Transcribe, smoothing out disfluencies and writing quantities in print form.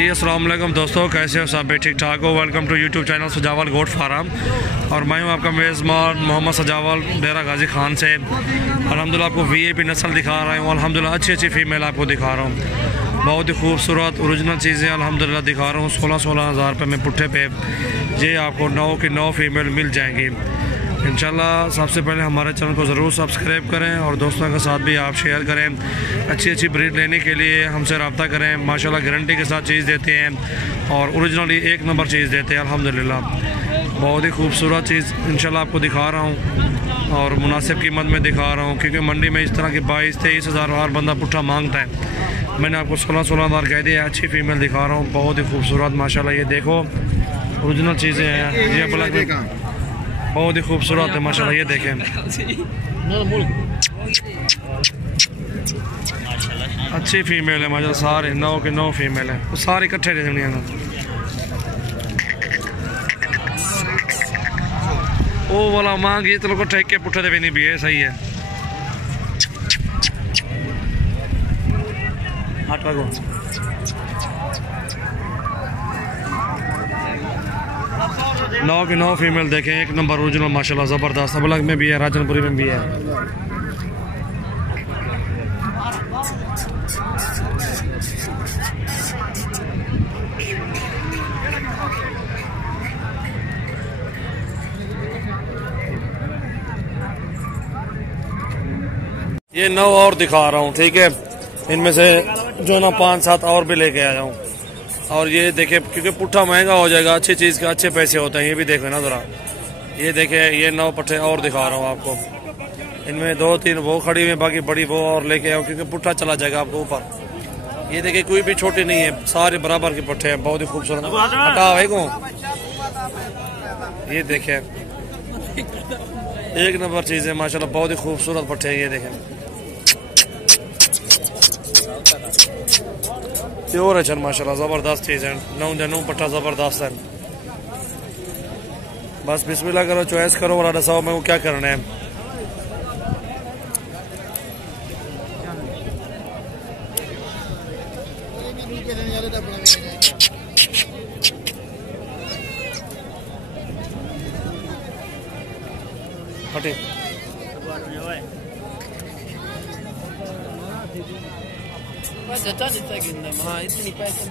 जी अस्सलाम वालेकुम दोस्तों, कैसे हो सब? ठीक ठाक हो? वेलकम टू यूट्यूब चैनल सजावल गोट फार्म। और मैं हूं आपका मेज़बान मोहम्मद सजावल टेरा गाजी खान से। अल्हम्दुलिल्लाह आपको वीआईपी नस्ल दिखा रहा हूं। अल्हम्दुलिल्लाह अच्छी फ़ीमेल आपको दिखा रहा हूं, बहुत ही खूबसूरत ओरिजिनल चीज़ें अल्हम्दुलिल्लाह दिखा रहा हूँ। 16-16 हज़ार रुपये में पुट्ठे पे ये आपको 9 की 9 फ़ीमेल मिल जाएंगी इंशाल्लाह। सबसे पहले हमारे चैनल को ज़रूर सब्सक्राइब करें और दोस्तों के साथ भी आप शेयर करें। अच्छी ब्रीड लेने के लिए हमसे रब्ता करें। माशाल्लाह गारंटी के साथ चीज़ देते हैं और ओरिजिनली एक नंबर चीज़ देते हैं अल्हम्दुलिल्लाह। बहुत ही खूबसूरत चीज़ इंशाल्लाह आपको दिखा रहा हूँ और मुनासिब कीमत में दिखा रहा हूँ, क्योंकि मंडी में इस तरह के 22-23 हज़ार हर बंदा पुट्ठा मांगता है। मैंने आपको 16-16 हज़ार कह दिया। अच्छी फ़ीमेल दिखा रहा हूँ, बहुत ही खूबसूरत माशाल्लाह। ये देखो ओरिजिनल चीज़ें हैं, ये ब्लैक में बहुत ही खूबसूरत है माशाल्लाह। ये देखें अच्छी फीमेल है माशाल्लाह, सारे 9 के 9 फीमेल है, सारे इकट्ठे दे देनी है। ओ वाला मांगी तो लोग ठेक के पुट्ठे दे भी नहीं भी है, सही है। हट लगो 9 की 9 फीमेल देखें, एक नंबर ओरिजिनल माशाल्लाह ज़बरदस्त। अबलग में भी है, राजनपुरी में भी है। ये 9 और दिखा रहा हूँ, ठीक है। इनमें से जो ना 5-7 और भी लेके आया हूँ। और ये देखे क्योंकि पुट्ठा महंगा हो जाएगा, अच्छी चीज़ के अच्छे पैसे होते हैं। ये भी देखो ना ज़रा, ये देखे ये 9 पट्टे और दिखा रहा हूँ आपको। इनमें 2-3 वो खड़ी हुई, बाकी बड़ी वो और लेके आओ, क्योंकि पुट्ठा चला जाएगा आपको ऊपर। ये देखे कोई भी छोटी नहीं है, सारे बराबर के पट्टे हैं, बहुत ही खूबसूरत। हटा भाई को, ये देखे एक नंबर चीज़ है माशाल्लाह, बहुत ही खूबसूरत पट्टे हैं। ये देखें प्योर है चल माशाल्लाह, ज़बरदस्त चीज़ है। 9 पट्टा ज़बरदस्त है। बस बिस्मिल्लाह करो, चॉइस करो और रसाओ में वो क्या करना है। हटे हाँ इतनी पैसे